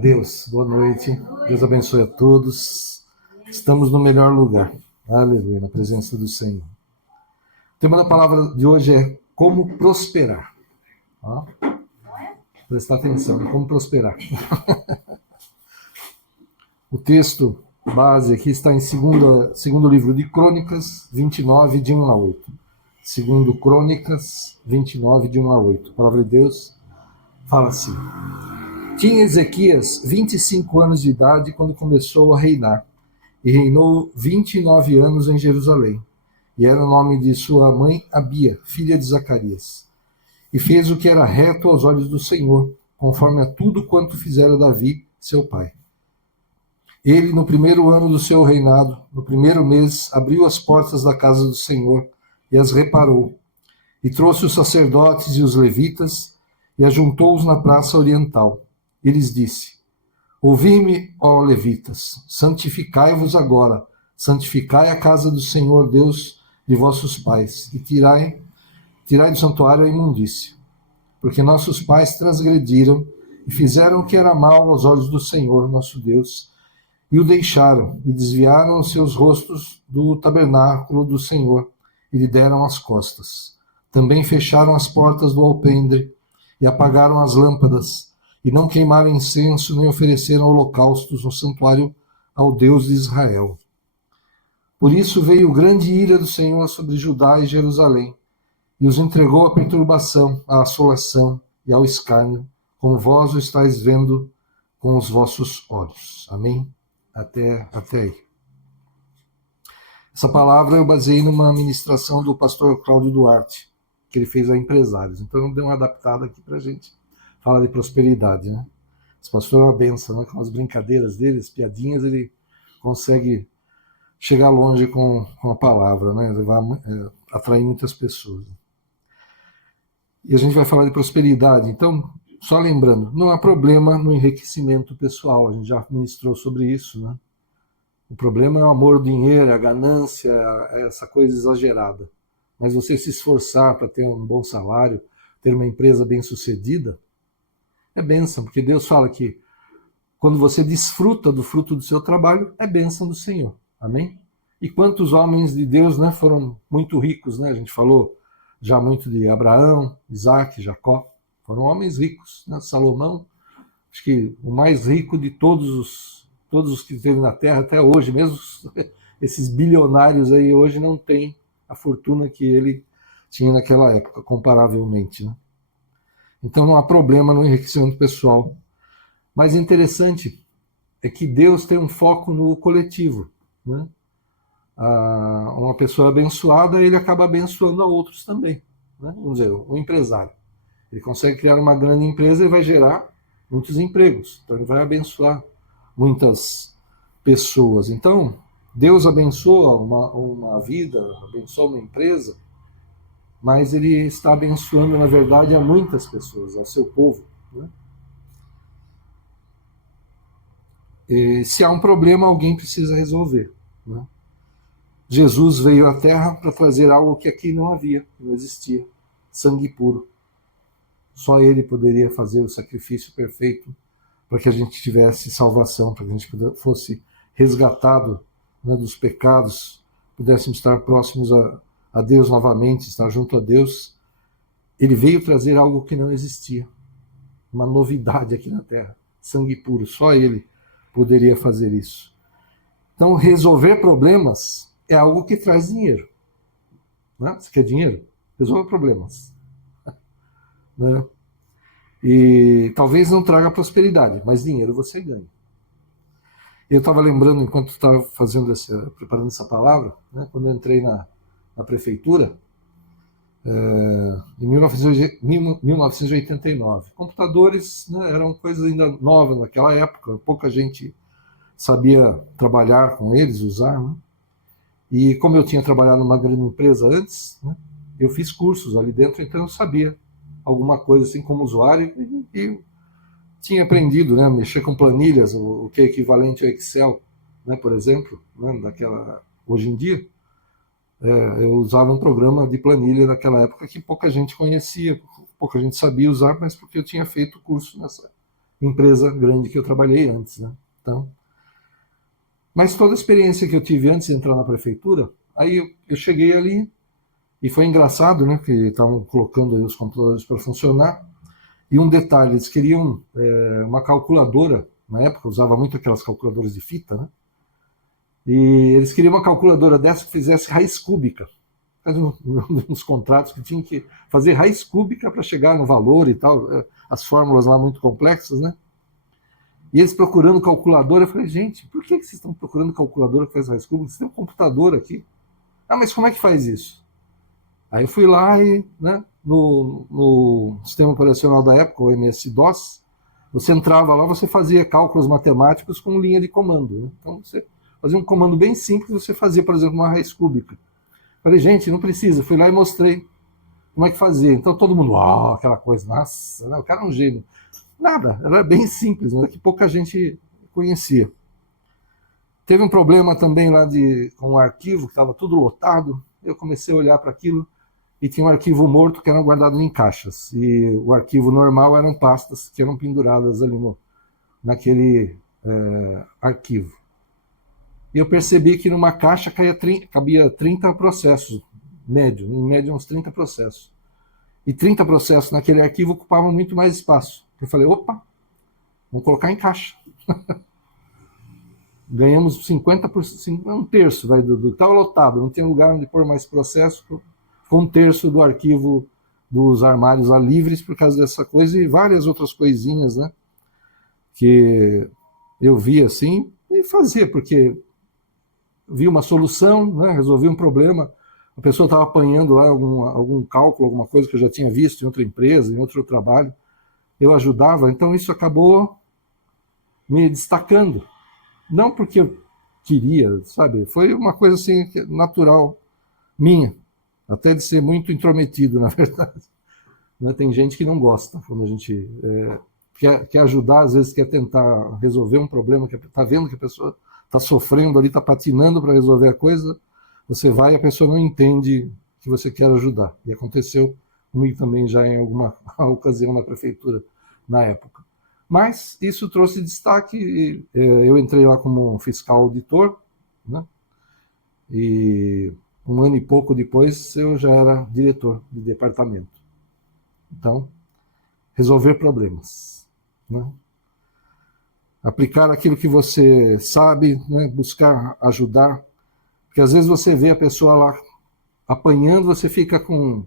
Deus, boa noite, Deus abençoe a todos, estamos no melhor lugar, aleluia, na presença do Senhor. O tema da palavra de hoje é como prosperar, ó, prestar atenção, como prosperar. O texto base aqui está em segundo livro de Crônicas 29, de 1 a 8. Segundo Crônicas 29, de 1 a 8. A palavra de Deus fala assim: Tinha Ezequias 25 anos de idade quando começou a reinar, e reinou 29 anos em Jerusalém. E era o nome de sua mãe Abia, filha de Zacarias. E fez o que era reto aos olhos do Senhor, conforme a tudo quanto fizera Davi, seu pai. Ele, no primeiro ano do seu reinado, no primeiro mês, abriu as portas da casa do Senhor e as reparou. E trouxe os sacerdotes e os levitas e ajuntou-os na praça oriental. E lhes disse: Ouvi-me, ó levitas, santificai-vos agora, santificai a casa do Senhor Deus de vossos pais, e tirai do santuário a imundícia. Porque nossos pais transgrediram e fizeram o que era mal aos olhos do Senhor, nosso Deus, e o deixaram, e desviaram os seus rostos do tabernáculo do Senhor, e lhe deram as costas. Também fecharam as portas do alpendre, e apagaram as lâmpadas, e não queimaram incenso, nem ofereceram holocaustos no santuário ao Deus de Israel. Por isso veio grande ira do Senhor sobre Judá e Jerusalém, e os entregou à perturbação, à assolação e ao escárnio, como vós o estáis vendo com os vossos olhos. Amém? Até aí. Essa palavra eu baseei numa ministração do pastor Cláudio Duarte, que ele fez a empresários. Então eu dei uma adaptada aqui para a gente falar de prosperidade, né? Esse pastor é uma benção, né? Com as brincadeiras dele, as piadinhas, ele consegue chegar longe com a palavra, né? Ele vai atrair muitas pessoas. E a gente vai falar de prosperidade. Então, só lembrando, não há problema no enriquecimento pessoal, a gente já ministrou sobre isso, né? O problema é o amor ao dinheiro, a ganância, essa coisa exagerada. Mas você se esforçar para ter um bom salário, ter uma empresa bem-sucedida, é bênção, porque Deus fala que quando você desfruta do fruto do seu trabalho, é bênção do Senhor. Amém? E quantos homens de Deus, né, foram muito ricos, né? A gente falou já muito de Abraão, Isaac, Jacó. Foram homens ricos, né? Salomão, acho que o mais rico de todos os que teve na terra até hoje, mesmo esses bilionários aí hoje não têm a fortuna que ele tinha naquela época, comparavelmente, né? Então não há problema no enriquecimento pessoal. Mas interessante é que Deus tem um foco no coletivo, né? Uma pessoa abençoada, ele acaba abençoando a outros também, né? Vamos dizer, o empresário. Ele consegue criar uma grande empresa e vai gerar muitos empregos. Então ele vai abençoar muitas pessoas. Então, Deus abençoa uma vida, abençoa uma empresa, mas ele está abençoando, na verdade, a muitas pessoas, ao seu povo, né? E se há um problema, alguém precisa resolver, né? Jesus veio à Terra para trazer algo que aqui não havia, não existia: sangue puro. Só ele poderia fazer o sacrifício perfeito para que a gente tivesse salvação, para que a gente fosse resgatado, né, dos pecados, pudéssemos estar próximos a Deus novamente, estar junto a Deus. Ele veio trazer algo que não existia, uma novidade aqui na Terra: sangue puro. Só ele poderia fazer isso. Então, resolver problemas é algo que traz dinheiro, né? Você quer dinheiro? Resolva problemas, né? E talvez não traga prosperidade, mas dinheiro você ganha. Eu estava lembrando, enquanto estava preparando essa palavra, né, quando eu entrei na prefeitura, em 1989. Computadores, né, eram coisas ainda novas naquela época, pouca gente sabia trabalhar com eles, usar, né? E como eu tinha trabalhado numa grande empresa antes, né, eu fiz cursos ali dentro, então eu sabia alguma coisa assim como usuário e tinha aprendido, né, mexer com planilhas, o que é equivalente ao Excel, né, por exemplo, né, hoje em dia. Eu usava um programa de planilha naquela época que pouca gente conhecia, pouca gente sabia usar, mas porque eu tinha feito curso empresa grande que eu trabalhei antes, né? Então, mas toda a experiência que eu tive antes de entrar na prefeitura, aí eu cheguei ali e foi engraçado, né? Que estavam colocando aí os computadores para funcionar. E um detalhe, eles queriam uma calculadora, na época usava muito aquelas calculadoras de fita, né? E eles queriam uma calculadora dessa que fizesse raiz cúbica. Uns contratos que tinham que fazer raiz cúbica para chegar no valor e tal, as fórmulas lá muito complexas, né? E eles procurando calculadora, eu falei, gente, por que vocês estão procurando calculadora que faz raiz cúbica? Vocês têm um computador aqui. Ah, mas como é que faz isso? Aí eu fui lá e, né, no sistema operacional da época, o MS-DOS, você entrava lá, você fazia cálculos matemáticos com linha de comando, né? Então você fazia um comando bem simples, você fazia, por exemplo, uma raiz cúbica. Falei, gente, não precisa. Fui lá e mostrei como é que fazia. Então todo mundo, uau, aquela coisa, nossa, né? O cara é um gênio. Nada, era bem simples, né? Que pouca gente conhecia. Teve um problema também lá com o arquivo, que estava tudo lotado. Eu comecei a olhar para aquilo e tinha um arquivo morto que era guardado em caixas. E o arquivo normal eram pastas que eram penduradas ali naquele arquivo. E eu percebi que numa caixa cabia 30 processos, em média uns 30 processos. E 30 processos naquele arquivo ocupavam muito mais espaço. Eu falei, opa, vamos colocar em caixa. Ganhamos 50%, um terço do estava lotado, não tinha lugar onde pôr mais processo, ficou um terço do arquivo dos armários lá livres por causa dessa coisa e várias outras coisinhas, né, que eu vi assim e fazia, porque vi uma solução, né, resolvi um problema, a pessoa estava apanhando lá algum cálculo, alguma coisa que eu já tinha visto em outra empresa, em outro trabalho, eu ajudava, então isso acabou me destacando. Não porque eu queria, sabe? Foi uma coisa assim natural minha, até de ser muito intrometido, na verdade. Né? Tem gente que não gosta quando a gente quer ajudar, às vezes quer tentar resolver um problema, que está vendo que a pessoa está sofrendo ali, está patinando para resolver a coisa, você vai e a pessoa não entende que você quer ajudar. E aconteceu comigo também já em alguma ocasião na prefeitura, na época. Mas isso trouxe destaque, e eu entrei lá como fiscal auditor, né? E um ano e pouco depois eu já era diretor de departamento. Então, resolver problemas, né? Aplicar aquilo que você sabe, né? Buscar ajudar, porque às vezes você vê a pessoa lá apanhando, você fica com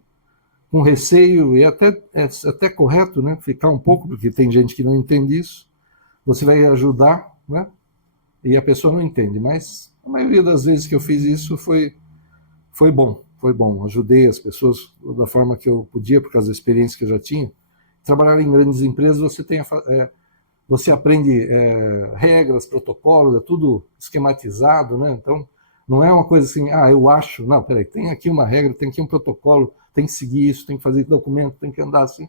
receio, e é até correto, né, ficar um pouco, porque tem gente que não entende isso, você vai ajudar, né, e a pessoa não entende, mas a maioria das vezes que eu fiz isso foi bom, ajudei as pessoas da forma que eu podia, por causa da experiência que eu já tinha. Trabalhar em grandes empresas, você aprende regras, protocolos, é tudo esquematizado, né, então não é uma coisa assim, eu acho, não, peraí, tem aqui uma regra, tem aqui um protocolo, tem que seguir isso, tem que fazer documento, tem que andar assim.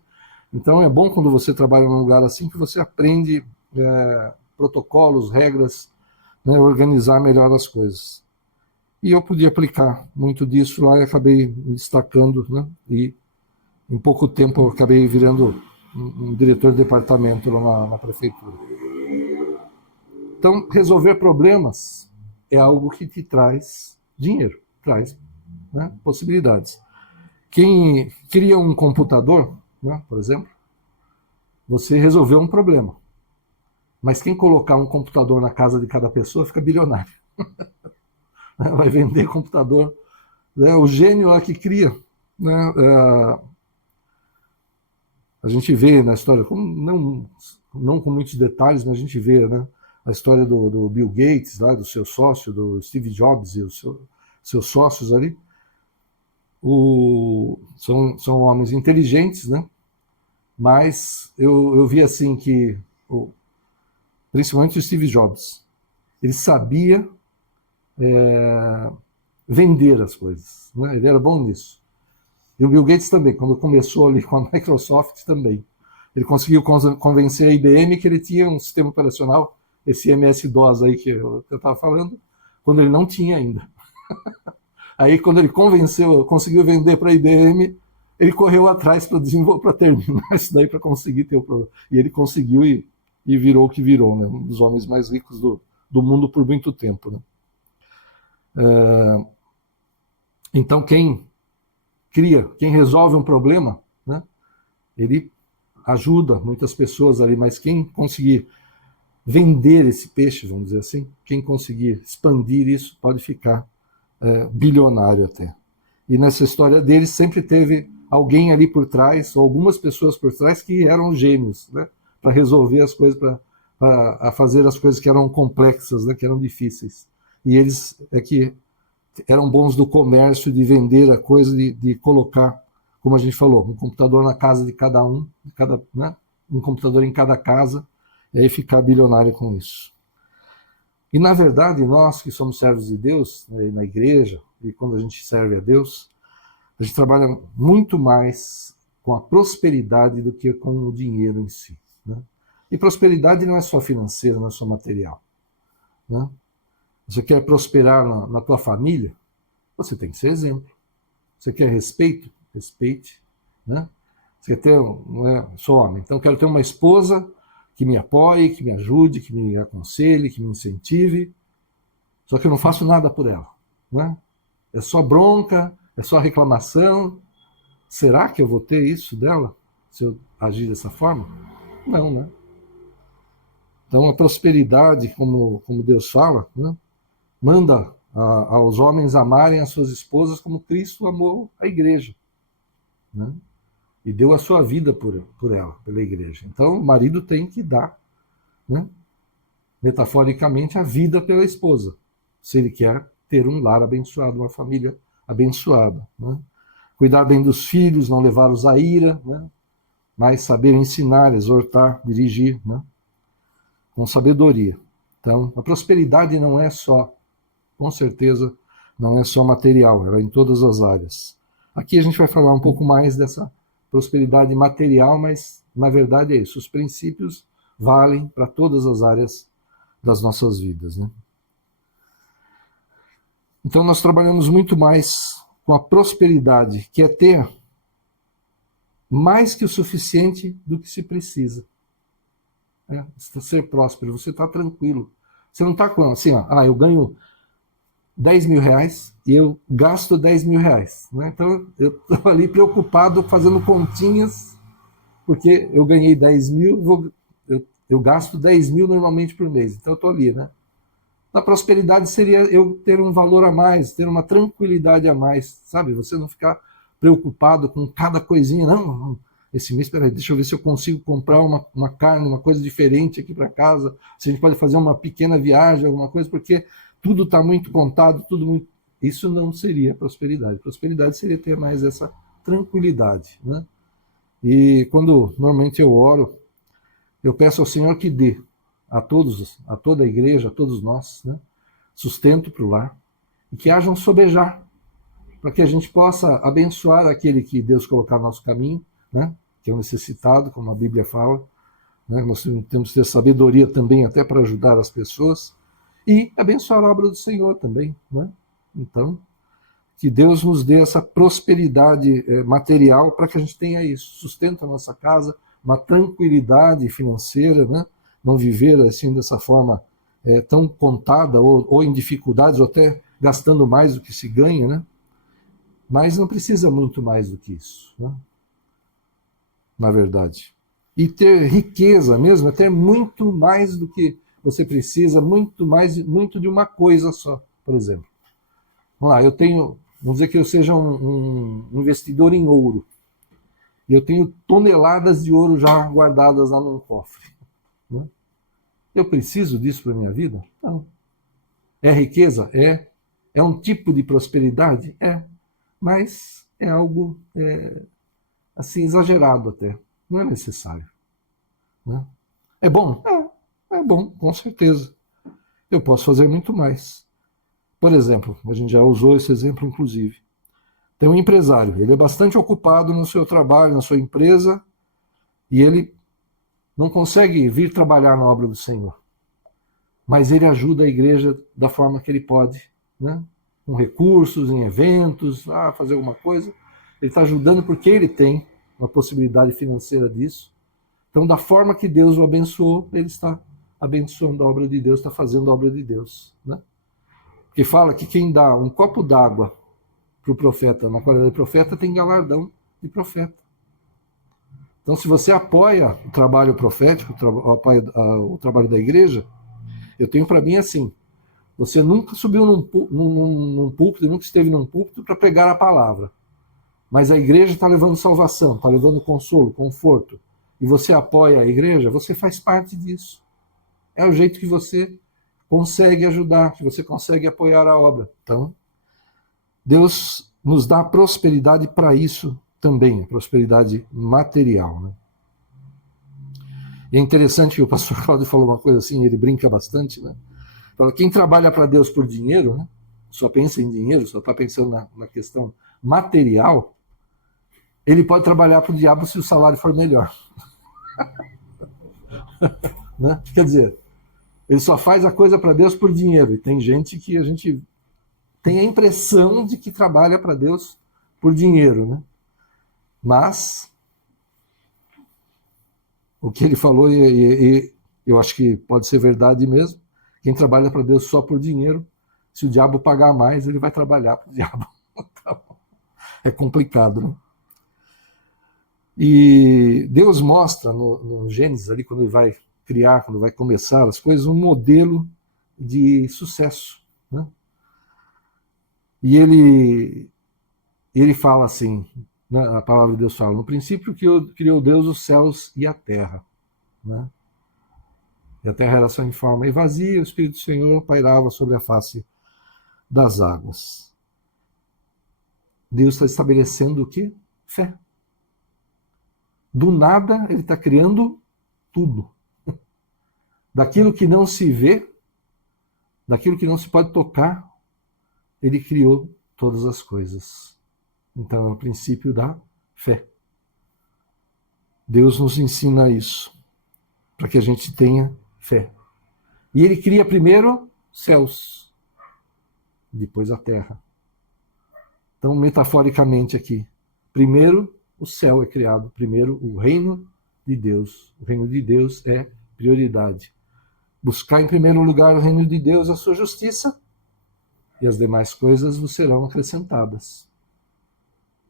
Então é bom quando você trabalha num lugar assim que você aprende protocolos, regras, né, organizar melhor as coisas. E eu podia aplicar muito disso lá e acabei me destacando, né, e em pouco tempo eu acabei virando um diretor de departamento lá na prefeitura. Então, resolver problemas é algo que te traz dinheiro, traz, né, possibilidades. Quem cria um computador, né, por exemplo, você resolveu um problema. Mas quem colocar um computador na casa de cada pessoa fica bilionário. Vai vender computador. Né, o gênio lá que cria. Né, a gente vê na história, não com muitos detalhes, mas a gente vê, né, a história do Bill Gates, lá, do seu sócio, do Steve Jobs e os seus sócios ali. São homens inteligentes, né? Mas eu vi assim que, principalmente o Steve Jobs, ele sabia vender as coisas, né? Ele era bom nisso. E o Bill Gates também, quando começou ali com a Microsoft também. Ele conseguiu convencer a IBM que ele tinha um sistema operacional, esse MS-DOS aí que eu estava falando, quando ele não tinha ainda. Aí, quando ele conseguiu vender para a IBM, ele correu atrás para terminar isso daí, para conseguir ter o problema. E ele conseguiu, e e virou o que virou, né? Um dos homens mais ricos do mundo por muito tempo, né? Então, quem resolve um problema, né? Ele ajuda muitas pessoas ali, mas quem conseguir vender esse peixe, vamos dizer assim, quem conseguir expandir isso, pode ficar bilionário até. E nessa história deles sempre teve alguém ali por trás, ou algumas pessoas por trás que eram gênios, né? Para resolver as coisas, para fazer as coisas que eram complexas, né? Que eram difíceis. E eles que eram bons do comércio, de vender a coisa, de colocar, como a gente falou, um computador na casa de cada um, né? Um computador em cada casa, e aí ficar bilionário com isso. E, na verdade, nós que somos servos de Deus, né, na igreja, e quando a gente serve a Deus, a gente trabalha muito mais com a prosperidade do que com o dinheiro em si, né? E prosperidade não é só financeira, não é só material, né? Você quer prosperar na tua família? Você tem que ser exemplo. Você quer respeito? Respeite, né? Você quer ter, não é, sou homem, então quero ter uma esposa que me apoie, que me ajude, que me aconselhe, que me incentive, só que eu não faço nada por ela, né? É só bronca, é só reclamação. Será que eu vou ter isso dela se eu agir dessa forma? Não, né? Então a prosperidade, como Deus fala, né, manda aos homens amarem as suas esposas como Cristo amou a igreja, né? E deu a sua vida por ela, pela igreja. Então o marido tem que dar, né, metaforicamente, a vida pela esposa, se ele quer ter um lar abençoado, uma família abençoada, né? Cuidar bem dos filhos, não levá-los à ira, né? Mas saber ensinar, exortar, dirigir, né? Com sabedoria. Então, a prosperidade não é só, com certeza, não é só material, ela é em todas as áreas. Aqui a gente vai falar um pouco mais dessa prosperidade material, mas na verdade é isso, os princípios valem para todas as áreas das nossas vidas, né? Então nós trabalhamos muito mais com a prosperidade, que é ter mais que o suficiente do que se precisa. Ser próspero, você está tranquilo. Você não está com assim, ó, eu ganho 10 mil reais e eu gasto 10 mil reais, né? Então eu estou ali preocupado fazendo continhas, porque eu ganhei 10 mil, eu gasto 10 mil normalmente por mês, então eu estou ali, né? Na prosperidade seria eu ter um valor a mais, ter uma tranquilidade a mais, sabe? Você não ficar preocupado com cada coisinha. Não, esse mês, peraí, deixa eu ver se eu consigo comprar uma carne, uma coisa diferente aqui para casa, se a gente pode fazer uma pequena viagem, alguma coisa, porque tudo está muito contado, tudo muito... Isso não seria prosperidade. Prosperidade seria ter mais essa tranquilidade, né? E quando normalmente eu oro, eu peço ao Senhor que dê a todos, a toda a igreja, a todos nós, né, sustento para o lar, e que haja um sobejar, para que a gente possa abençoar aquele que Deus colocar no nosso caminho, né, que é o necessitado, como a Bíblia fala, né, nós temos que ter sabedoria também até para ajudar as pessoas, e abençoar a obra do Senhor também, né? Então, que Deus nos dê essa prosperidade material para que a gente tenha isso, sustento a nossa casa, uma tranquilidade financeira, né? Não viver assim dessa forma tão contada, ou em dificuldades, ou até gastando mais do que se ganha, né? Mas não precisa muito mais do que isso, né? Na verdade. E ter riqueza mesmo, é ter muito mais do que você precisa, muito de uma coisa só, por exemplo. Vamos lá, vamos dizer que eu seja um investidor em ouro, e eu tenho toneladas de ouro já guardadas lá num cofre, né? Eu preciso disso para a minha vida? Não. É riqueza? É. É um tipo de prosperidade? É. Mas é algo assim exagerado até. Não é necessário, né? É bom? É bom, com certeza. Eu posso fazer muito mais. Por exemplo, a gente já usou esse exemplo, inclusive. Tem um empresário, ele é bastante ocupado no seu trabalho, na sua empresa, e ele não consegue vir trabalhar na obra do Senhor. Mas ele ajuda a igreja da forma que ele pode, né? Com recursos, em eventos, fazer alguma coisa. Ele está ajudando porque ele tem uma possibilidade financeira disso. Então, da forma que Deus o abençoou, ele está abençoando a obra de Deus, está fazendo a obra de Deus, né? Porque fala que quem dá um copo d'água para o profeta na qualidade de profeta tem galardão de profeta. Então, se você apoia o trabalho profético, apoia o trabalho da igreja, eu tenho para mim assim: você nunca subiu num púlpito, nunca esteve num púlpito para pregar a palavra, mas a igreja está levando salvação, está levando consolo, conforto, e você apoia a igreja, você faz parte disso. É o jeito que você consegue ajudar, que você consegue apoiar a obra. Então, Deus nos dá prosperidade para isso também, prosperidade material, né? E é interessante que o pastor Cláudio falou uma coisa assim, ele brinca bastante, né? Fala, quem trabalha para Deus por dinheiro, né? Só pensa em dinheiro, só está pensando na questão material, ele pode trabalhar para o diabo se o salário for melhor. Né? Quer dizer, ele só faz a coisa para Deus por dinheiro. E tem gente que a gente tem a impressão de que trabalha para Deus por dinheiro, né? Mas o que ele falou, e eu acho que pode ser verdade mesmo, quem trabalha para Deus só por dinheiro, se o diabo pagar mais, ele vai trabalhar para o diabo. É complicado, né? E Deus mostra no Gênesis, ali, quando ele vai criar, quando vai começar as coisas, um modelo de sucesso, né? E ele fala assim, né, a palavra de Deus fala, no princípio criou Deus os céus e a terra, né? E a terra era só em forma e vazia, o Espírito do Senhor pairava sobre a face das águas. Deus está estabelecendo o quê? Fé. Do nada, ele está criando tudo. Daquilo que não se vê, daquilo que não se pode tocar, ele criou todas as coisas. Então é o princípio da fé. Deus nos ensina isso, para que a gente tenha fé. E ele cria primeiro céus, depois a terra. Então, metaforicamente aqui, primeiro o céu é criado, primeiro o reino de Deus. O reino de Deus é prioridade. Buscar em primeiro lugar o reino de Deus, a sua justiça, e as demais coisas vos serão acrescentadas.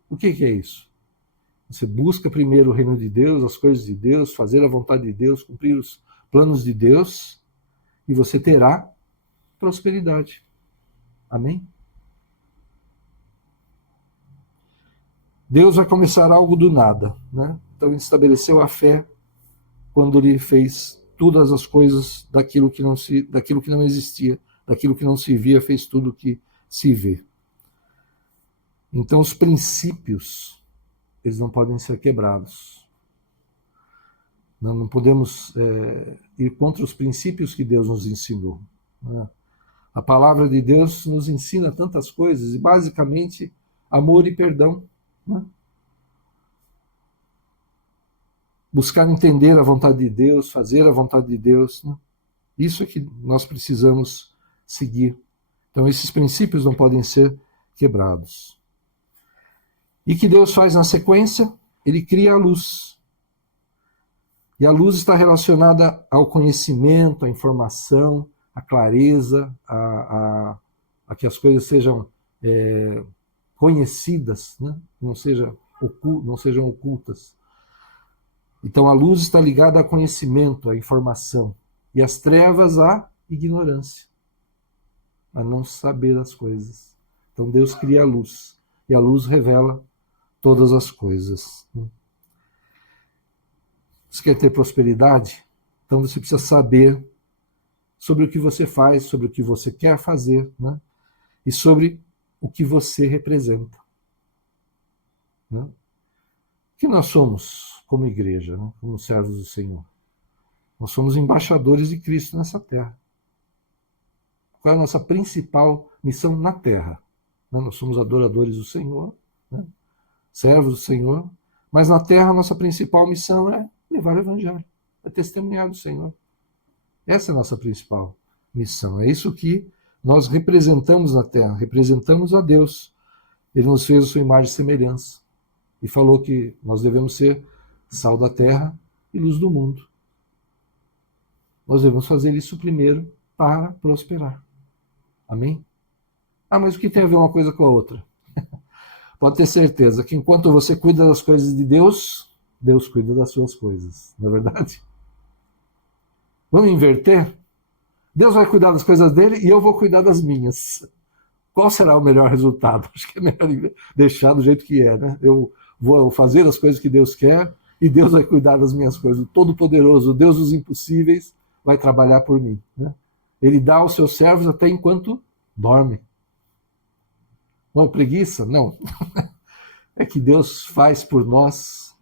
O que é isso? Você busca primeiro o reino de Deus, as coisas de Deus, fazer a vontade de Deus, cumprir os planos de Deus, e você terá prosperidade. Amém? Deus vai começar algo do nada, né? Então ele estabeleceu a fé quando ele fez todas as coisas daquilo que não existia, daquilo que não se via, fez tudo o que se vê. Então os princípios, eles não podem ser quebrados. Não podemos ir contra os princípios que Deus nos ensinou, né? A palavra de Deus nos ensina tantas coisas, e basicamente amor e perdão, né? Buscar entender a vontade de Deus, fazer a vontade de Deus, né? Isso é que nós precisamos seguir. Então esses princípios não podem ser quebrados. E que Deus faz na sequência? Ele cria a luz. E a luz está relacionada ao conhecimento, à informação, à clareza, a que as coisas sejam conhecidas, né? Não sejam ocultas. Então a luz está ligada ao conhecimento, à informação, e as trevas à ignorância, a não saber as coisas. Então Deus cria a luz, e a luz revela todas as coisas. Você quer ter prosperidade? Então você precisa saber sobre o que você faz, sobre o que você quer fazer, né? E sobre o que você representa, né? O que nós somos como igreja, né? Como servos do Senhor? Nós somos embaixadores de Cristo nessa terra. Qual é a nossa principal missão na terra? Nós somos adoradores do Senhor, né? Servos do Senhor, mas na terra a nossa principal missão é levar o Evangelho, é testemunhar do Senhor. Essa é a nossa principal missão. É isso que nós representamos na terra, representamos a Deus. Ele nos fez a sua imagem e semelhança e falou que nós devemos ser sal da terra e luz do mundo. Nós devemos fazer isso primeiro para prosperar. Amém? Ah, mas o que tem a ver uma coisa com a outra? Pode ter certeza que enquanto você cuida das coisas de Deus, Deus cuida das suas coisas. Não é verdade? Vamos inverter? Deus vai cuidar das coisas dele e eu vou cuidar das minhas. Qual será o melhor resultado? Acho que é melhor deixar do jeito que é, né? Eu vou fazer as coisas que Deus quer e Deus vai cuidar das minhas coisas. O Todo-Poderoso, o Deus dos impossíveis, vai trabalhar por mim, né? Ele dá aos seus servos até enquanto dormem. Não, preguiça? Não. É que Deus faz por nós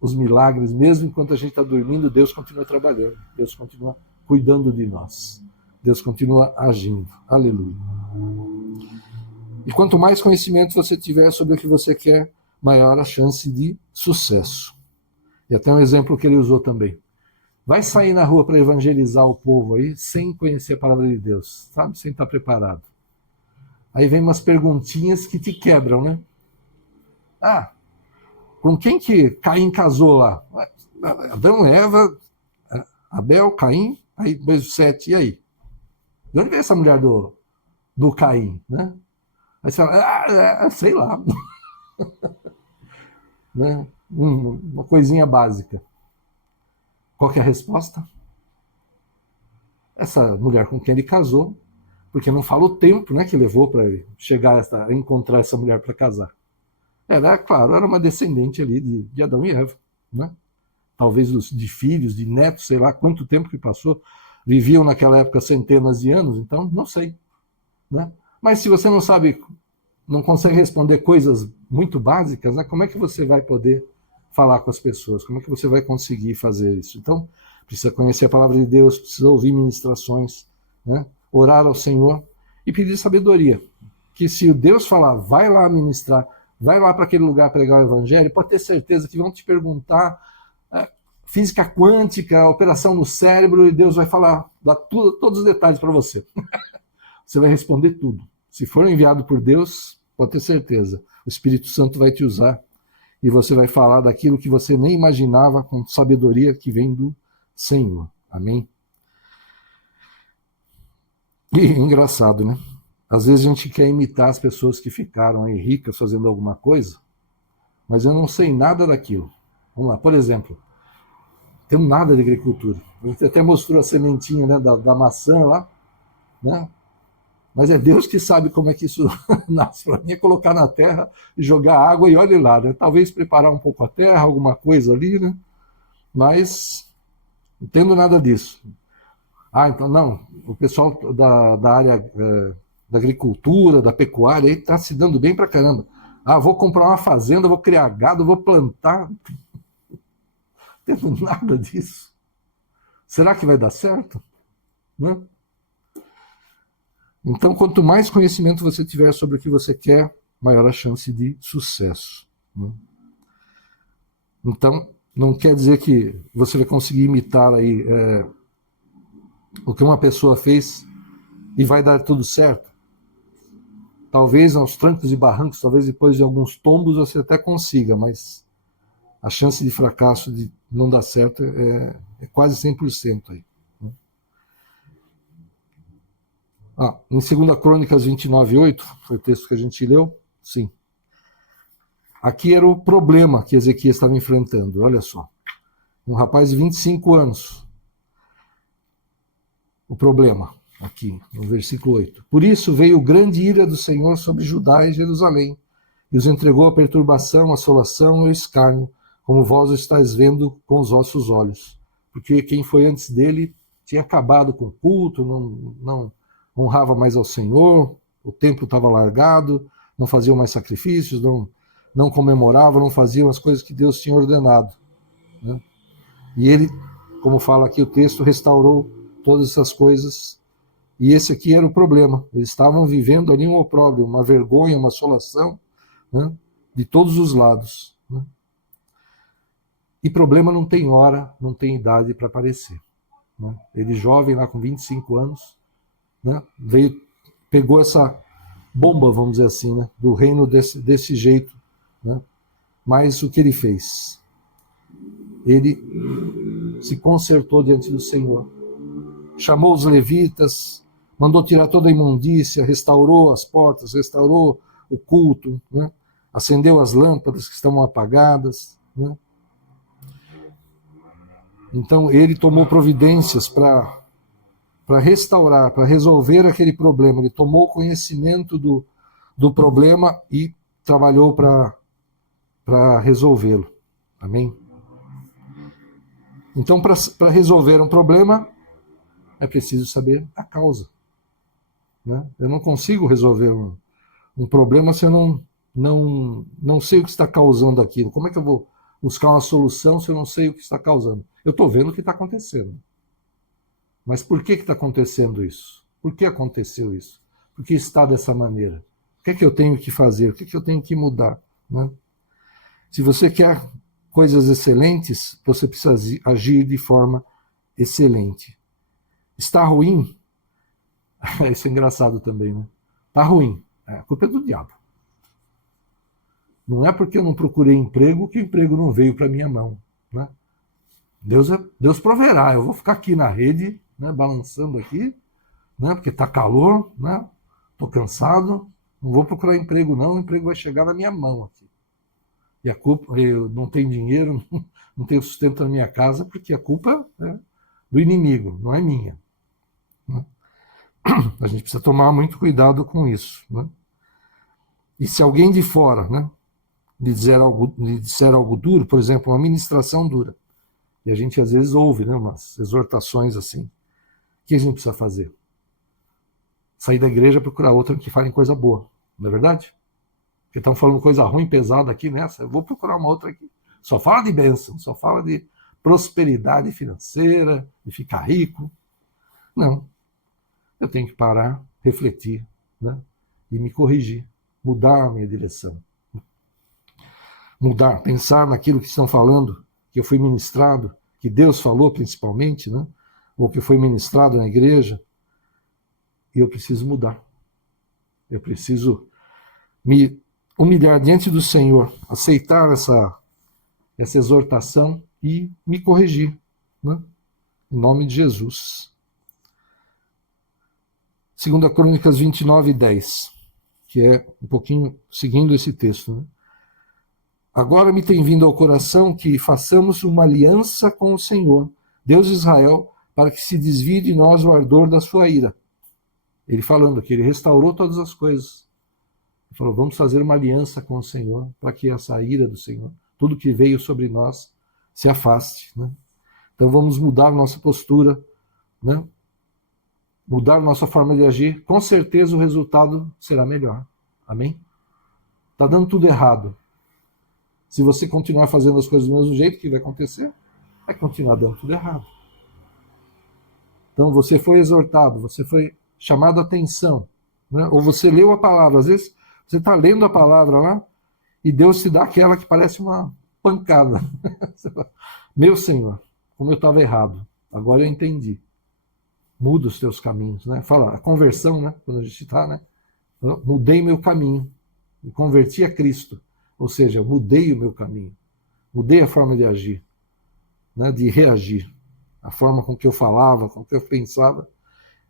os milagres, mesmo enquanto a gente está dormindo, Deus continua trabalhando, Deus continua cuidando de nós, Deus continua agindo. Aleluia. E quanto mais conhecimento você tiver sobre o que você quer, maior a chance de sucesso. E até um exemplo que ele usou também. Vai sair na rua para evangelizar o povo aí, sem conhecer a palavra de Deus, sabe? Sem estar preparado. Aí vem umas perguntinhas que te quebram, né? Ah, com quem que Caim casou lá? Adão, Eva, Abel, Caim, aí depois 7, e aí? De onde veio essa mulher do Caim, né? Aí você fala, sei lá. Né? Uma coisinha básica. Qual que é a resposta? Essa mulher com quem ele casou, porque não fala o tempo, né, que levou para chegar a encontrar essa mulher para casar. Era, claro, era uma descendente ali de Adão e Eva, né? Talvez de filhos, de netos, sei lá quanto tempo que passou. Viviam naquela época centenas de anos, então não sei, né? Mas se você não sabe, não consegue responder coisas muito básicas, né, como é que você vai poder falar com as pessoas? Como é que você vai conseguir fazer isso? Então, precisa conhecer a palavra de Deus, precisa ouvir ministrações, né? Orar ao Senhor e pedir sabedoria. Que se o Deus falar, vai lá ministrar, vai lá para aquele lugar pregar o evangelho, pode ter certeza que vão te perguntar física quântica, operação no cérebro, e Deus vai falar, dar todos os detalhes para você. Você vai responder tudo. Se for enviado por Deus, pode ter certeza, o Espírito Santo vai te usar e você vai falar daquilo que você nem imaginava, com sabedoria que vem do Senhor. Amém? E engraçado, né? Às vezes a gente quer imitar as pessoas que ficaram aí ricas fazendo alguma coisa, mas eu não sei nada daquilo. Vamos lá, por exemplo, tenho nada de agricultura. A gente até mostrou a sementinha, né, da maçã lá, né? Mas é Deus que sabe como é que isso nasce. Para mim é colocar na terra e jogar água e olhe lá, né? Talvez preparar um pouco a terra, alguma coisa ali, né? Mas não entendo nada disso. Ah, então não, o pessoal da área da agricultura, da pecuária, aí está se dando bem pra caramba. Ah, vou comprar uma fazenda, vou criar gado, vou plantar. Não entendo nada disso. Será que vai dar certo? Né? Então, quanto mais conhecimento você tiver sobre o que você quer, maior a chance de sucesso. Né? Então, não quer dizer que você vai conseguir imitar aí o que uma pessoa fez e vai dar tudo certo. Talvez aos trancos e barrancos, talvez depois de alguns tombos você até consiga, mas a chance de fracasso, de não dar certo, é quase 100% aí. Em 2 Crônicas 29:8, foi o texto que a gente leu, sim. Aqui era o problema que Ezequias estava enfrentando, olha só. Um rapaz de 25 anos. O problema, aqui no versículo 8. Por isso veio grande ira do Senhor sobre Judá e Jerusalém, e os entregou à perturbação, à assolação e ao escárnio, como vós o estáis vendo com os vossos olhos. Porque quem foi antes dele tinha acabado com o culto, não honrava mais ao Senhor, o templo estava largado, não faziam mais sacrifícios, não comemoravam, não faziam as coisas que Deus tinha ordenado. Né? E ele, como fala aqui o texto, restaurou todas essas coisas, e esse aqui era o problema. Eles estavam vivendo ali um opróbrio, uma vergonha, uma assolação, né? De todos os lados. Né? E problema não tem hora, não tem idade para aparecer. Né? Ele jovem, lá com 25 anos, né? Pegou essa bomba, vamos dizer assim, né? Do reino desse jeito. Né? Mas o que ele fez? Ele se consertou diante do Senhor. Chamou os levitas, mandou tirar toda a imundícia, restaurou as portas, restaurou o culto, né? Acendeu as lâmpadas que estavam apagadas, né? Então ele tomou providências para restaurar, para resolver aquele problema. Ele tomou conhecimento do problema e trabalhou para resolvê-lo. Amém? Então, para resolver um problema, é preciso saber a causa. Né? Eu não consigo resolver um problema se eu não sei o que está causando aquilo. Como é que eu vou buscar uma solução se eu não sei o que está causando? Eu estou vendo o que está acontecendo. Mas por que está acontecendo isso? Por que aconteceu isso? Por que está dessa maneira? O que é que eu tenho que fazer? O que é que eu tenho que mudar? Né? Se você quer coisas excelentes, você precisa agir de forma excelente. Está ruim? Isso é engraçado também, né? Está ruim. A culpa é do diabo. Não é porque eu não procurei emprego que o emprego não veio para minha mão. Né? Deus proverá. Eu vou ficar aqui na rede, né, balançando aqui, né, porque está calor, né? Estou cansado, não vou procurar emprego não, o emprego vai chegar na minha mão aqui. E a culpa, eu não tenho dinheiro, não tenho sustento na minha casa, porque a culpa é do inimigo, não é minha. Né? A gente precisa tomar muito cuidado com isso. Né? E se alguém de fora, né, lhe disser algo duro, por exemplo, uma ministração dura, e a gente às vezes ouve, né, umas exortações assim, o que a gente precisa fazer? Sair da igreja e procurar outra que fale coisa boa, não é verdade? Porque estão falando coisa ruim, pesada aqui nessa, eu vou procurar uma outra aqui. Só fala de bênção, só fala de prosperidade financeira, de ficar rico. Não. Eu tenho que parar, refletir, né? E me corrigir, mudar a minha direção. Mudar, pensar naquilo que estão falando, que eu fui ministrado, que Deus falou principalmente, né? Ou que foi ministrado na igreja, e eu preciso mudar. Eu preciso me humilhar diante do Senhor, aceitar essa exortação e me corrigir, né? Em nome de Jesus. 2 Crônicas 29:10, que é um pouquinho seguindo esse texto. Né? Agora me tem vindo ao coração que façamos uma aliança com o Senhor, Deus de Israel, para que se desvie de nós o ardor da sua ira. Ele falando que ele restaurou todas as coisas. Ele falou, vamos fazer uma aliança com o Senhor, para que essa ira do Senhor, tudo que veio sobre nós, se afaste. Né? Então vamos mudar nossa postura, né? Mudar nossa forma de agir, com certeza o resultado será melhor. Amém? Está dando tudo errado. Se você continuar fazendo as coisas do mesmo jeito, o que vai acontecer? Vai continuar dando tudo errado. Então você foi exortado, você foi chamado a atenção, né? Ou você leu a palavra. Às vezes você está lendo a palavra lá e Deus te dá aquela que parece uma pancada. Meu Senhor, como eu estava errado, agora eu entendi. Muda os teus caminhos, né? Fala, a conversão, né? Quando a gente está, né? Eu mudei meu caminho, me converti a Cristo, ou seja, mudei o meu caminho, mudei a forma de agir, né? De reagir, a forma com que eu falava, com que eu pensava,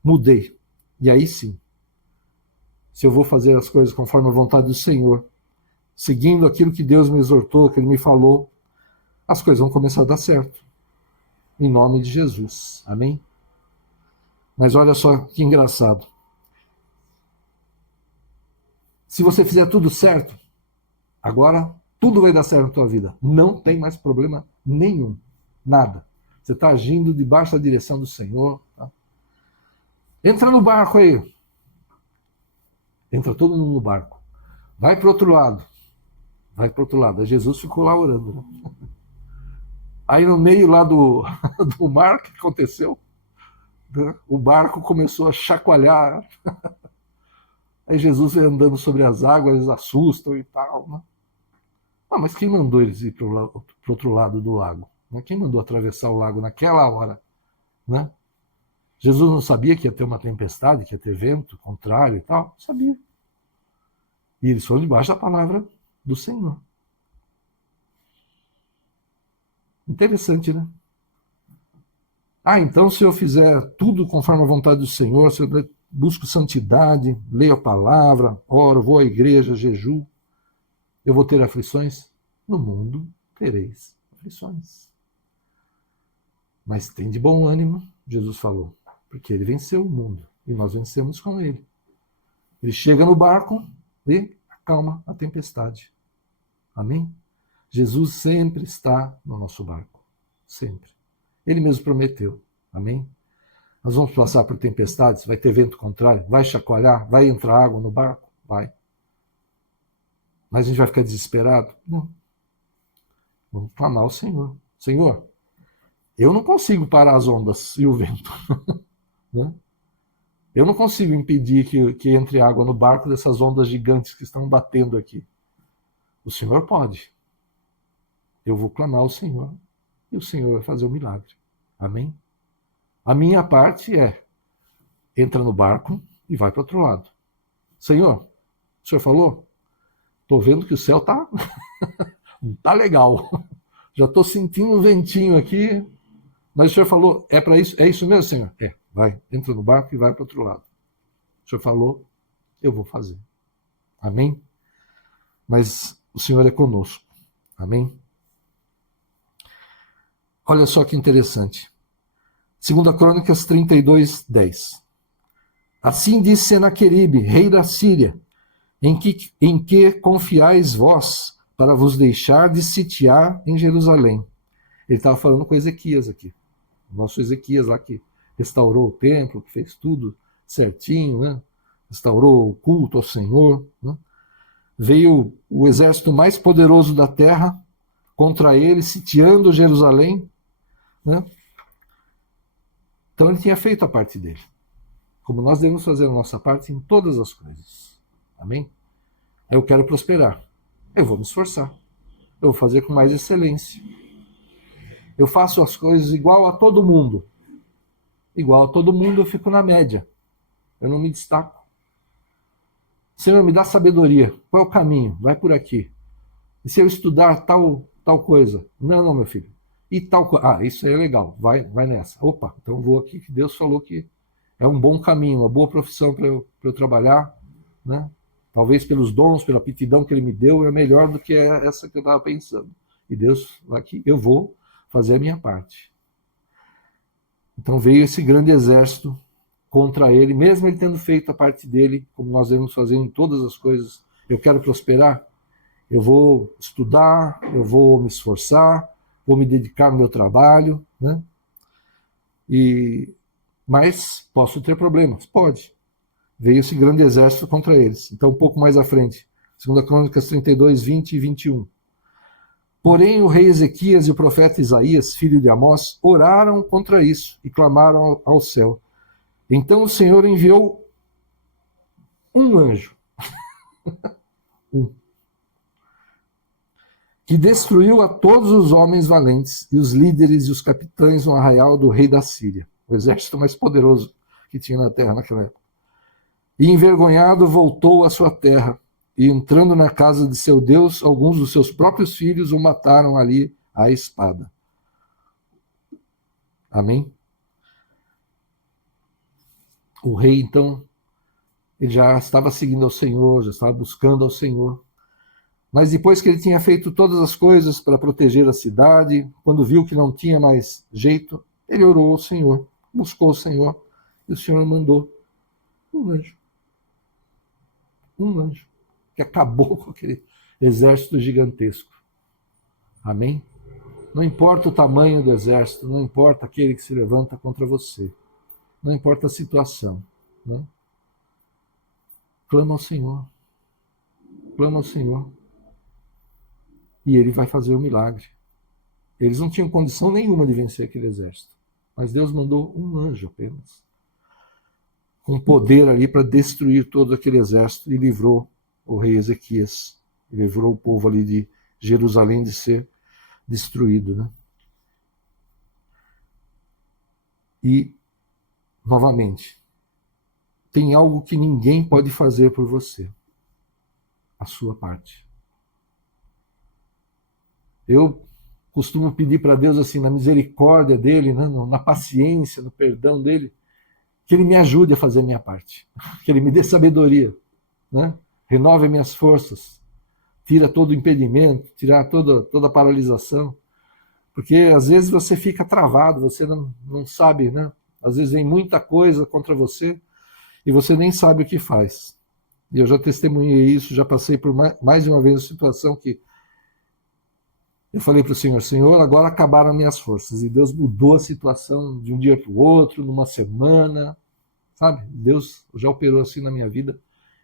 mudei. E aí sim, se eu vou fazer as coisas conforme a vontade do Senhor, seguindo aquilo que Deus me exortou, que Ele me falou, as coisas vão começar a dar certo. Em nome de Jesus. Amém? Mas olha só que engraçado. Se você fizer tudo certo, agora tudo vai dar certo na tua vida. Não tem mais problema nenhum. Nada. Você está agindo debaixo da direção do Senhor. Tá? Entra no barco aí. Entra todo mundo no barco. Vai para o outro lado. Vai para o outro lado. Aí Jesus ficou lá orando. Né? Aí no meio lá do mar, o que aconteceu? O barco começou a chacoalhar. Aí Jesus vem andando sobre as águas, eles assustam e tal. Né? Ah, mas quem mandou eles ir para o outro lado do lago? Né? Quem mandou atravessar o lago naquela hora? Né? Jesus não sabia que ia ter uma tempestade, que ia ter vento contrário e tal? Não sabia. E eles foram debaixo da palavra do Senhor. Interessante, né? Então se eu fizer tudo conforme a vontade do Senhor, se eu busco santidade, leio a palavra, oro, vou à igreja, jejuo, eu vou ter aflições? No mundo tereis aflições. Mas tem de bom ânimo, Jesus falou, porque ele venceu o mundo e nós vencemos com ele. Ele chega no barco e acalma a tempestade. Amém? Jesus sempre está no nosso barco. Sempre. Ele mesmo prometeu. Amém? Nós vamos passar por tempestades, vai ter vento contrário, vai chacoalhar, vai entrar água no barco? Vai. Mas a gente vai ficar desesperado? Não. Vamos clamar ao Senhor. Senhor, eu não consigo parar as ondas e o vento. Né? Eu não consigo impedir que entre água no barco dessas ondas gigantes que estão batendo aqui. O Senhor pode. Eu vou clamar ao Senhor e o Senhor vai fazer o milagre. Amém? A minha parte é, entra no barco e vai para o outro lado. Senhor, o Senhor falou? Estou vendo que o céu tá legal. Já estou sentindo um ventinho aqui. Mas o Senhor falou, é para isso? É isso mesmo, Senhor? Vai, entra no barco e vai para o outro lado. O Senhor falou, eu vou fazer. Amém? Mas o Senhor é conosco. Amém? Olha só que interessante. 2 Crônicas 32, 10. Assim disse Senaqueribe, rei da Síria, em que confiais vós para vos deixar de sitiar em Jerusalém. Ele estava falando com Ezequias aqui. O nosso Ezequias lá que restaurou o templo, que fez tudo certinho, né? Restaurou o culto ao Senhor. Né? Veio o exército mais poderoso da terra contra ele, sitiando Jerusalém. Né? Então ele tinha feito a parte dele. Como nós devemos fazer a nossa parte em todas as coisas. Amém? Eu quero prosperar. Eu vou me esforçar. Eu vou fazer com mais excelência. Eu faço as coisas igual a todo mundo. Igual a todo mundo, eu fico na média. Eu não me destaco. Senhor, me dá sabedoria. Qual é o caminho? Vai por aqui. E se eu estudar tal coisa? Não, meu filho. E tal coisa? Isso aí é legal. Vai nessa. Opa, então vou aqui, que Deus falou que é um bom caminho, uma boa profissão para eu trabalhar, né? Talvez pelos dons, pela aptidão que ele me deu, é melhor do que essa que eu estava pensando. E Deus, aqui, eu vou fazer a minha parte. Então veio esse grande exército contra ele, mesmo ele tendo feito a parte dele, como nós devemos fazer em todas as coisas. Eu quero prosperar, eu vou estudar, eu vou me esforçar, vou me dedicar no meu trabalho, né? Mas posso ter problemas? Pode. Veio esse grande exército contra eles. Então, um pouco mais à frente, 2 Crônicas 32, 20 e 21. Porém, o rei Ezequias e o profeta Isaías, filho de Amós, oraram contra isso e clamaram ao céu. Então o Senhor enviou um anjo, que destruiu a todos os homens valentes e os líderes e os capitães no arraial do rei da Síria, o exército mais poderoso que tinha na terra naquela época. E envergonhado voltou à sua terra, e entrando na casa de seu Deus, alguns dos seus próprios filhos o mataram ali à espada. Amém? O rei, então, ele já estava seguindo ao Senhor, já estava buscando ao Senhor. Mas depois que ele tinha feito todas as coisas para proteger a cidade, quando viu que não tinha mais jeito, ele orou ao Senhor, buscou o Senhor, e o Senhor mandou um anjo. Um anjo, que acabou com aquele exército gigantesco. Amém? Não importa o tamanho do exército, não importa aquele que se levanta contra você, não importa a situação, né? Clama ao Senhor, clama ao Senhor, e ele vai fazer o milagre. Eles não tinham condição nenhuma de vencer aquele exército, mas Deus mandou um anjo apenas, com poder ali para destruir todo aquele exército, e livrou o rei Ezequias, livrou o povo ali de Jerusalém de ser destruído, né? E, novamente, tem algo que ninguém pode fazer por você: a sua parte. Eu costumo pedir para Deus, assim, na misericórdia dele, né, na paciência, no perdão dele, que ele me ajude a fazer a minha parte, que ele me dê sabedoria, né? Renove minhas forças, tira todo o impedimento, tirar toda a paralisação, porque às vezes você fica travado, você não sabe, né? Às vezes vem muita coisa contra você e você nem sabe o que faz. E eu já testemunhei isso, já passei por mais de uma vez a situação que eu falei para o Senhor, Senhor, agora acabaram minhas forças. E Deus mudou a situação de um dia para o outro, numa semana, sabe? Deus já operou assim na minha vida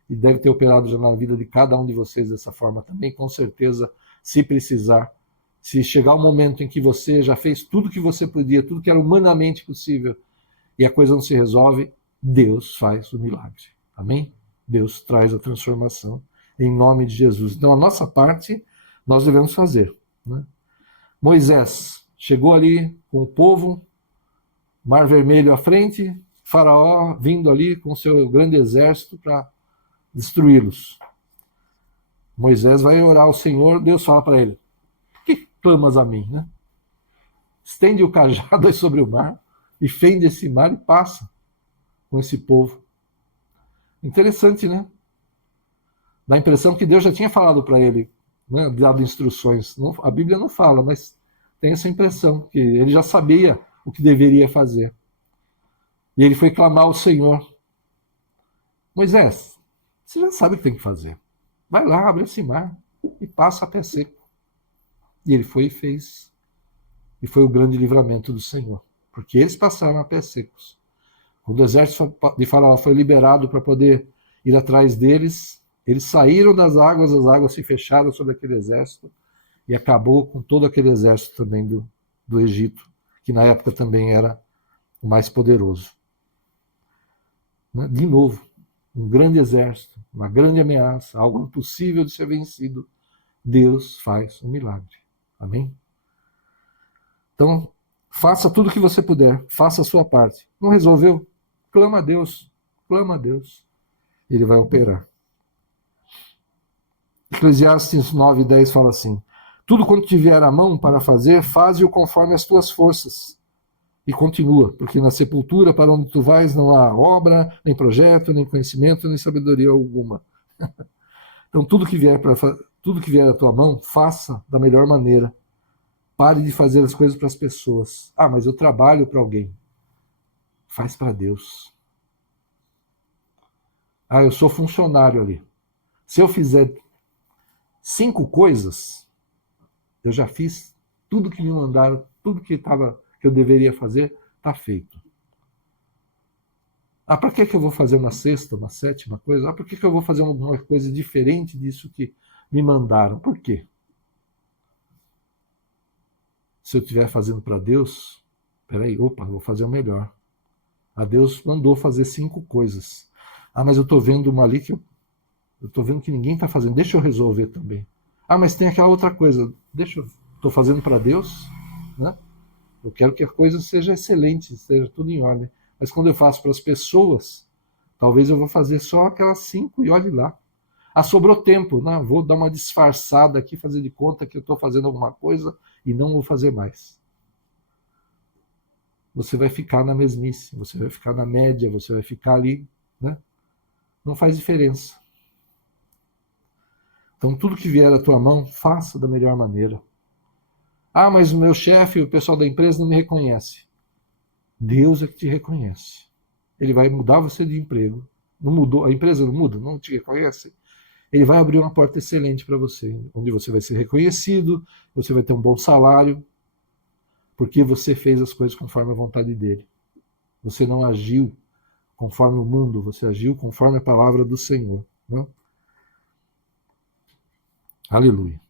e deve ter operado já na vida de cada um de vocês dessa forma também, com certeza, se precisar. Se chegar o momento em que você já fez tudo que você podia, tudo que era humanamente possível, e a coisa não se resolve, Deus faz o milagre. Amém? Deus traz a transformação em nome de Jesus. Então, a nossa parte, nós devemos fazer. Né? Moisés chegou ali com o povo, Mar Vermelho à frente, Faraó vindo ali com seu grande exército para destruí-los. Moisés vai orar ao Senhor, Deus fala para ele, por que clamas a mim? Né? Estende o cajado aí sobre o mar e fende esse mar e passa com esse povo. Interessante, né? Dá a impressão que Deus já tinha falado para ele, né, dado instruções. Não, a Bíblia não fala, mas tem essa impressão, que ele já sabia o que deveria fazer. E ele foi clamar ao Senhor. Moisés, você já sabe o que tem que fazer. Vai lá, abre esse mar e passa a pé seco. E ele foi e fez. E foi o grande livramento do Senhor. Porque eles passaram a pé secos. Quando o exército de Faraó foi liberado para poder ir atrás deles, eles saíram das águas, as águas se fecharam sobre aquele exército e acabou com todo aquele exército também do Egito, que na época também era o mais poderoso. De novo, um grande exército, uma grande ameaça, algo impossível de ser vencido. Deus faz um milagre. Amém? Então, faça tudo o que você puder, faça a sua parte. Não resolveu? Clama a Deus, clama a Deus. Ele vai operar. Eclesiastes 9:10 fala assim, tudo quanto te vier à mão para fazer, faze-o conforme as tuas forças. E continua, porque na sepultura para onde tu vais não há obra, nem projeto, nem conhecimento, nem sabedoria alguma. Então tudo que vier à tua mão, faça da melhor maneira. Pare de fazer as coisas para as pessoas. Ah, mas eu trabalho para alguém. Faz para Deus. Ah, eu sou funcionário ali. Se eu fizer 5 coisas, eu já fiz tudo que me mandaram, tudo que eu deveria fazer, está feito. Ah, para que eu vou fazer uma 6ª, uma 7ª coisa? Ah, por que eu vou fazer alguma coisa diferente disso que me mandaram? Por quê? Se eu estiver fazendo para Deus, vou fazer o melhor. A Deus mandou fazer 5 coisas. Ah, mas eu estou vendo uma ali que eu estou vendo que ninguém está fazendo. Deixa eu resolver também. Ah, mas tem aquela outra coisa. Estou fazendo para Deus, né? Eu quero que a coisa seja excelente, seja tudo em ordem. Mas quando eu faço para as pessoas, talvez eu vou fazer só aquelas 5 e olhe lá. Ah, sobrou tempo. Não, vou dar uma disfarçada aqui, fazer de conta que eu estou fazendo alguma coisa e não vou fazer mais. Você vai ficar na mesmice, você vai ficar na média, você vai ficar ali, né? Não faz diferença. Então, tudo que vier à tua mão, faça da melhor maneira. Ah, mas o meu chefe, o pessoal da empresa não me reconhece. Deus é que te reconhece. Ele vai mudar você de emprego. Não mudou, a empresa não muda, não te reconhece. Ele vai abrir uma porta excelente para você, onde você vai ser reconhecido, você vai ter um bom salário, porque você fez as coisas conforme a vontade dele. Você não agiu conforme o mundo, você agiu conforme a palavra do Senhor. Né? Aleluia.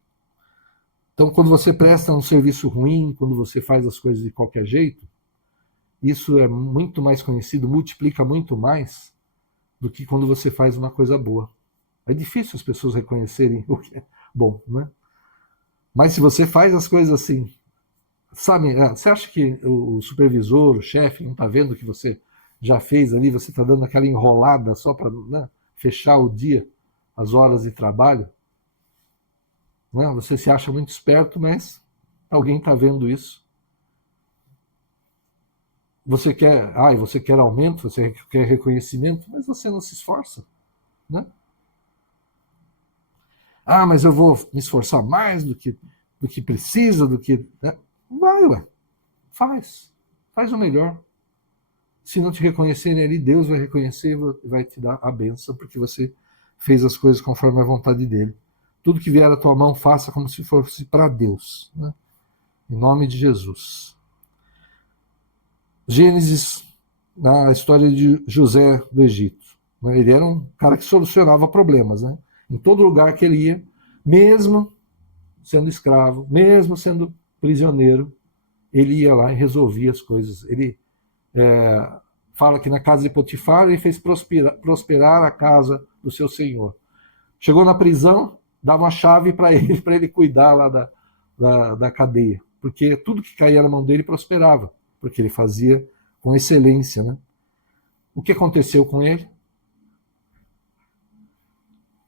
Então, quando você presta um serviço ruim, quando você faz as coisas de qualquer jeito, isso é muito mais conhecido, multiplica muito mais do que quando você faz uma coisa boa. É difícil as pessoas reconhecerem o que é bom, né? Mas se você faz as coisas assim, sabe, você acha que o supervisor, o chefe, não está vendo o que você já fez ali, você está dando aquela enrolada só para, né, fechar o dia, as horas de trabalho? Né? Você se acha muito esperto, mas Alguém está vendo isso? Você quer aumento, você quer reconhecimento, mas você não se esforça, né? Mas eu vou me esforçar mais do que precisa, do que... Né? Vai, ué. Faz. Faz o melhor. Se não te reconhecerem ali, Deus vai reconhecer e vai te dar a bênção, porque você fez as coisas conforme a vontade dele. Tudo que vier à tua mão, faça como se fosse para Deus, né? Em nome de Jesus. Gênesis, na história de José do Egito. Ele era um cara que solucionava problemas, né? Em todo lugar que ele ia, mesmo sendo escravo, mesmo sendo prisioneiro, ele ia lá e resolvia as coisas. Ele fala que na casa de Potifar ele fez prosperar a casa do seu senhor. Chegou na prisão, dava uma chave para ele cuidar lá da cadeia, porque tudo que caía na mão dele prosperava, porque ele fazia com excelência, né? O que aconteceu com ele?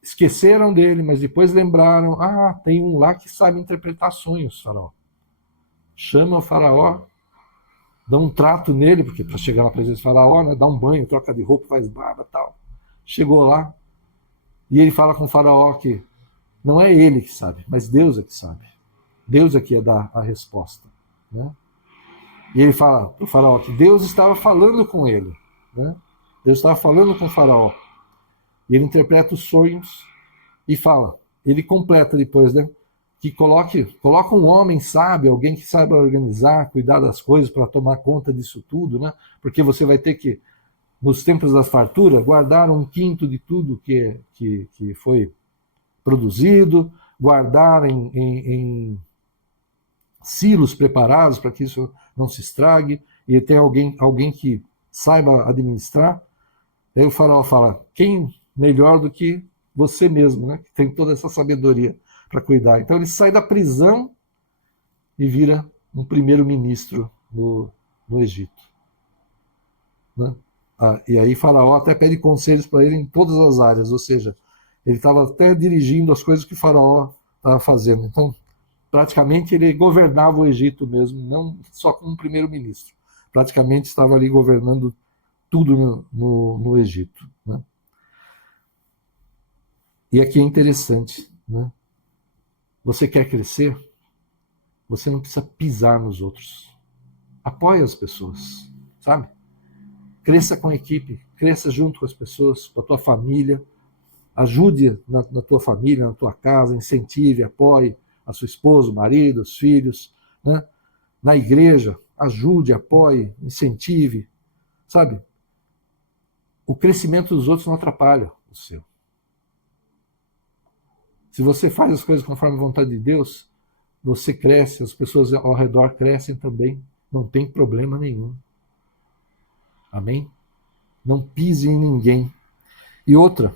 Esqueceram dele, mas depois lembraram, tem um lá que sabe interpretar sonhos, faraó. Chama o faraó, dá um trato nele, porque para chegar na presença do faraó, né, dá um banho, troca de roupa, faz barba e tal. Chegou lá, e ele fala com o faraó que não é ele que sabe, mas Deus é que sabe. Deus é que ia dar a resposta, né? E ele fala para o faraó que Deus estava falando com ele, né? Deus estava falando com o faraó. E ele interpreta os sonhos e fala, ele completa depois, né? Que coloca um homem sábio, alguém que saiba organizar, cuidar das coisas para tomar conta disso tudo, né? Porque você vai ter que, nos tempos da fartura, guardar 1/5 de tudo que foi produzido, guardar em silos preparados para que isso não se estrague, e tem alguém que saiba administrar. Aí o faraó fala, quem melhor do que você mesmo, né? Que tem toda essa sabedoria para cuidar. Então ele sai da prisão e vira um primeiro-ministro no Egito, né? E aí Faraó até pede conselhos para ele em todas as áreas, ou seja, ele estava até dirigindo as coisas que Faraó estava fazendo. Então, praticamente ele governava o Egito mesmo, não só como primeiro-ministro. Praticamente estava ali governando tudo no Egito, né? E aqui é interessante, né? Você quer crescer? Você não precisa pisar nos outros. Apoie as pessoas, sabe? Cresça com a equipe, cresça junto com as pessoas, com a tua família. Ajude na tua família, na tua casa, incentive, apoie a sua esposa, o marido, os filhos, né? Na igreja, ajude, apoie, incentive, sabe? O crescimento dos outros não atrapalha o seu. Se você faz as coisas conforme a vontade de Deus, você cresce, as pessoas ao redor crescem também, não tem problema nenhum. Amém? Não pise em ninguém. E outra,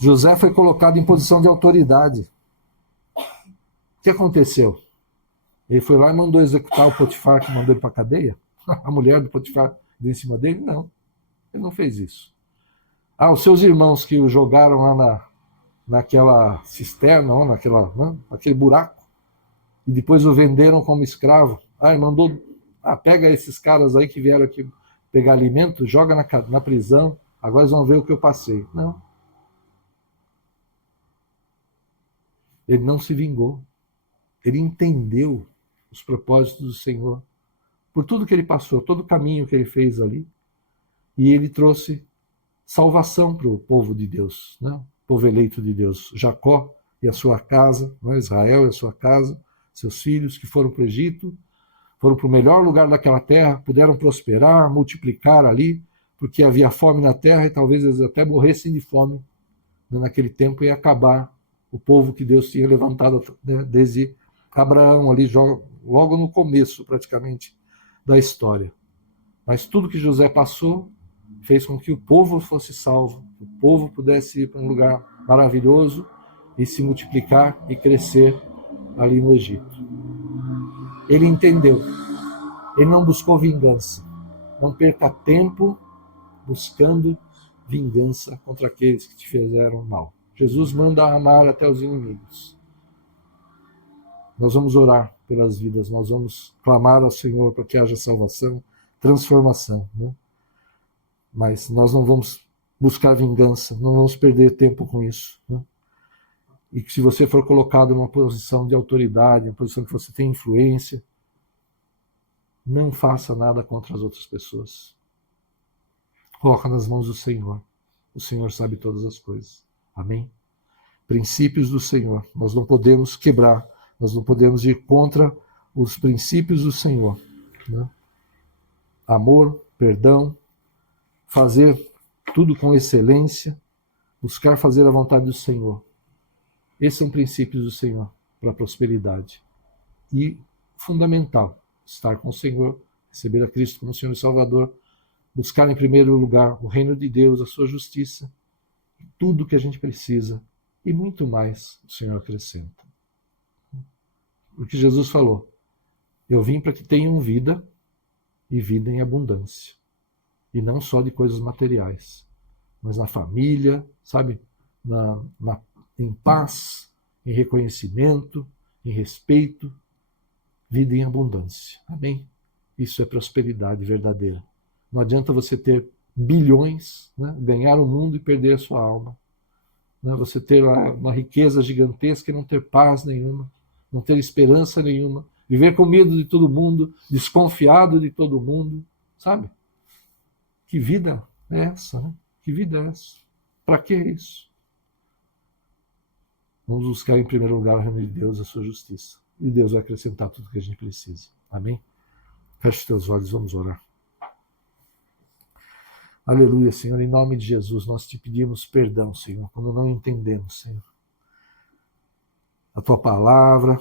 José foi colocado em posição de autoridade. O que aconteceu? Ele foi lá e mandou executar o Potifar, que mandou ele para a cadeia? A mulher do Potifar deu em cima dele? Não, ele não fez isso. Os seus irmãos que o jogaram lá naquela cisterna, ou naquele buraco, e depois o venderam como escravo. Mandou, pega esses caras aí que vieram aqui pegar alimento, joga na prisão, agora eles vão ver o que eu passei. Não. Ele não se vingou. Ele entendeu os propósitos do Senhor por tudo que ele passou, todo o caminho que ele fez ali, e ele trouxe salvação para o povo de Deus, né? O povo eleito de Deus, Jacó e a sua casa, né? Israel e a sua casa, seus filhos que foram para o Egito, foram para o melhor lugar daquela terra, puderam prosperar, multiplicar ali, porque havia fome na terra e talvez eles até morressem de fome, né? Naquele tempo ia acabar o povo que Deus tinha levantado, né? Desde Abraão ali, logo no começo praticamente da história. Mas tudo que José passou fez com que o povo fosse salvo, que o povo pudesse ir para um lugar maravilhoso e se multiplicar e crescer ali no Egito. Ele entendeu. Ele não buscou vingança. Não perca tempo buscando vingança contra aqueles que te fizeram mal. Jesus manda amar até os inimigos. Nós vamos orar pelas vidas, nós vamos clamar ao Senhor para que haja salvação, transformação, né? Mas nós não vamos buscar vingança, não vamos perder tempo com isso, né? E que se você for colocado numa posição de autoridade, uma posição que você tem influência, não faça nada contra as outras pessoas. Coloca nas mãos do Senhor. O Senhor sabe todas as coisas. Amém? Princípios do Senhor. Nós não podemos quebrar, nós não podemos ir contra os princípios do Senhor, né? Amor, perdão, fazer tudo com excelência, buscar fazer a vontade do Senhor. Esses são princípios do Senhor para a prosperidade. E fundamental, estar com o Senhor, receber a Cristo como Senhor e Salvador, buscar em primeiro lugar o reino de Deus, a sua justiça, tudo que a gente precisa e muito mais o Senhor acrescenta. Porque Jesus falou, eu vim para que tenham vida e vida em abundância. E não só de coisas materiais, mas na família, sabe? Em paz, em reconhecimento, em respeito, vida em abundância. Amém? Isso é prosperidade verdadeira. Não adianta você ter bilhões, né? Ganhar o mundo e perder a sua alma. Né? Você ter uma riqueza gigantesca e não ter paz nenhuma, não ter esperança nenhuma, viver com medo de todo mundo, desconfiado de todo mundo, sabe? Que vida é essa, né? Que vida é essa? Para que isso? Vamos buscar em primeiro lugar o reino de Deus, a sua justiça. E Deus vai acrescentar tudo que a gente precisa. Amém? Feche teus olhos, vamos orar. Aleluia, Senhor. Em nome de Jesus, nós te pedimos perdão, Senhor, quando não entendemos, Senhor, a tua palavra,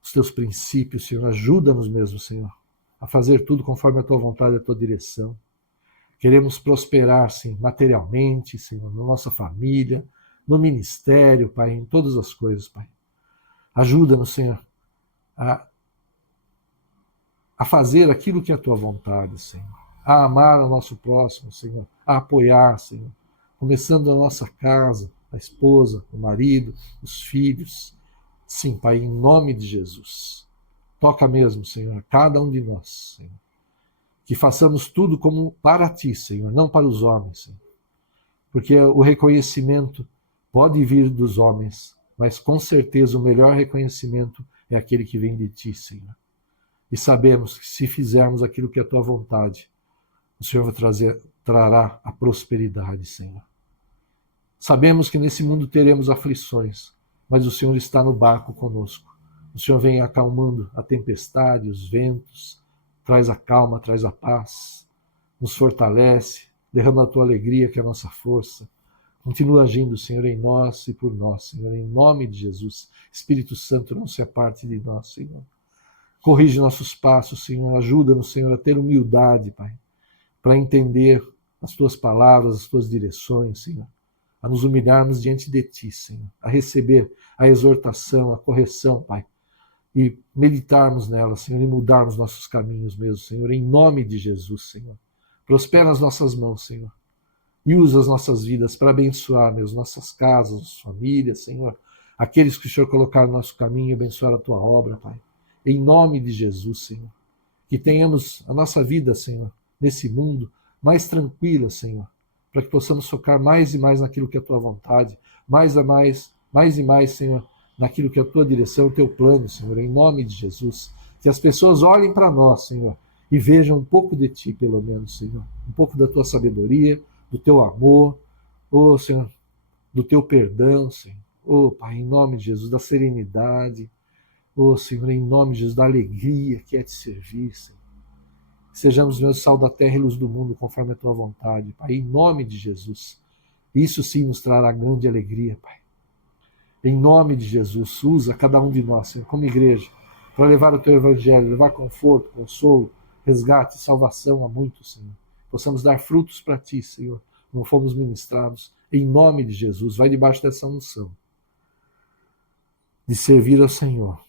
os teus princípios, Senhor. Ajuda-nos mesmo, Senhor, a fazer tudo conforme a tua vontade e a tua direção. Queremos prosperar, sim, materialmente, Senhor, na nossa família, no ministério, Pai, em todas as coisas, Pai. Ajuda-nos, Senhor, a fazer aquilo que é a tua vontade, Senhor. A amar o nosso próximo, Senhor. A apoiar, Senhor. Começando a nossa casa, a esposa, o marido, os filhos. Sim, Pai, em nome de Jesus. Toca mesmo, Senhor, a cada um de nós, Senhor. Que façamos tudo como para ti, Senhor, não para os homens, Senhor. Porque o reconhecimento pode vir dos homens, mas com certeza o melhor reconhecimento é aquele que vem de ti, Senhor. E sabemos que se fizermos aquilo que é a tua vontade, o Senhor trará a prosperidade, Senhor. Sabemos que nesse mundo teremos aflições, mas o Senhor está no barco conosco. O Senhor vem acalmando a tempestade, os ventos, traz a calma, traz a paz, nos fortalece, derrama a tua alegria, que é a nossa força. Continua agindo, Senhor, em nós e por nós, Senhor, em nome de Jesus. Espírito Santo, não se aparte de nós, Senhor. Corrige nossos passos, Senhor. Ajuda-nos, Senhor, a ter humildade, Pai, para entender as tuas palavras, as tuas direções, Senhor. A nos humilharmos diante de ti, Senhor. A receber a exortação, a correção, Pai. E meditarmos nela, Senhor, e mudarmos nossos caminhos mesmo, Senhor, em nome de Jesus, Senhor. Prospera as nossas mãos, Senhor. E usa as nossas vidas para abençoar, Deus, nossas casas, nossas famílias, Senhor. Aqueles que o Senhor colocar no nosso caminho, abençoar a tua obra, Pai. Em nome de Jesus, Senhor. Que tenhamos a nossa vida, Senhor, nesse mundo mais tranquila, Senhor. Para que possamos focar mais e mais naquilo que é a tua vontade. Mais e mais, Senhor, naquilo que é a tua direção, o teu plano, Senhor. Em nome de Jesus. Que as pessoas olhem para nós, Senhor, e vejam um pouco de ti, pelo menos, Senhor. Um pouco da tua sabedoria, do teu amor, oh Senhor, do teu perdão, Senhor. Oh Pai, em nome de Jesus, da serenidade, oh Senhor, em nome de Jesus, da alegria que é te servir, Senhor. Sejamos, meu sal da terra e luz do mundo, conforme a tua vontade, Pai, em nome de Jesus. Isso sim nos trará grande alegria, Pai. Em nome de Jesus, usa cada um de nós, Senhor, como igreja, para levar o teu evangelho, levar conforto, consolo, resgate, salvação a muitos, Senhor. Possamos dar frutos para ti, Senhor, como fomos ministrados, em nome de Jesus. Vai debaixo dessa unção de servir ao Senhor,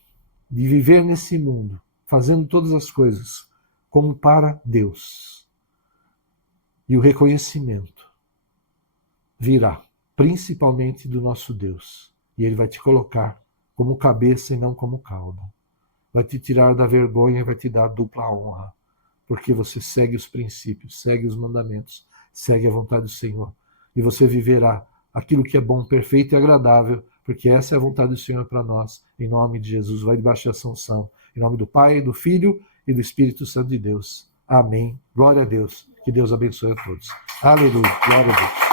de viver nesse mundo, fazendo todas as coisas como para Deus. E o reconhecimento virá, principalmente do nosso Deus, e Ele vai te colocar como cabeça e não como cauda. Vai te tirar da vergonha e vai te dar dupla honra, porque você segue os princípios, segue os mandamentos, segue a vontade do Senhor. E você viverá aquilo que é bom, perfeito e agradável, porque essa é a vontade do Senhor para nós. Em nome de Jesus, vai debaixo dessa unção. Em nome do Pai, do Filho e do Espírito Santo de Deus. Amém. Glória a Deus. Que Deus abençoe a todos. Aleluia. Glória a Deus.